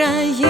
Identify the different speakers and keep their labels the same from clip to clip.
Speaker 1: 然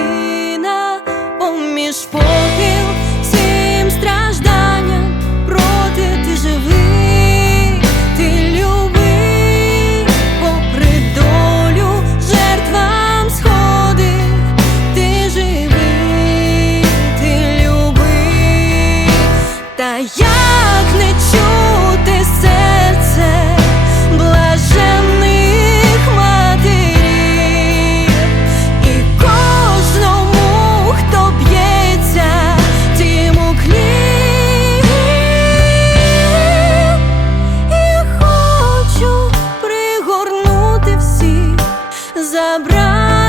Speaker 1: забрати.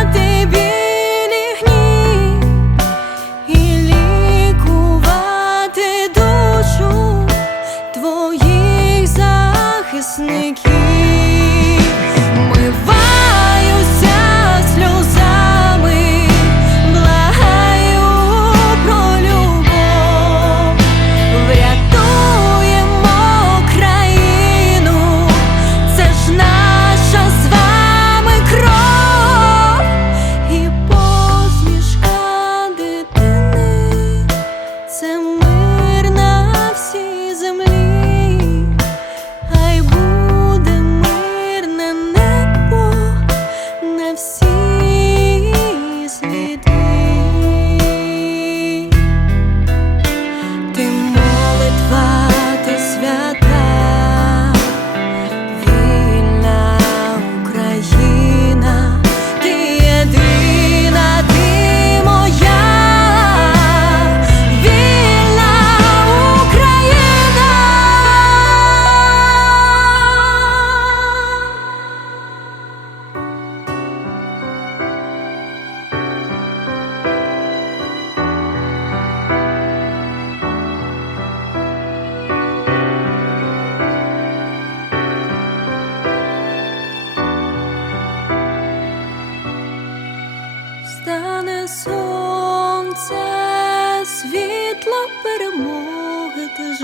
Speaker 1: Сонце, світло перемоги ти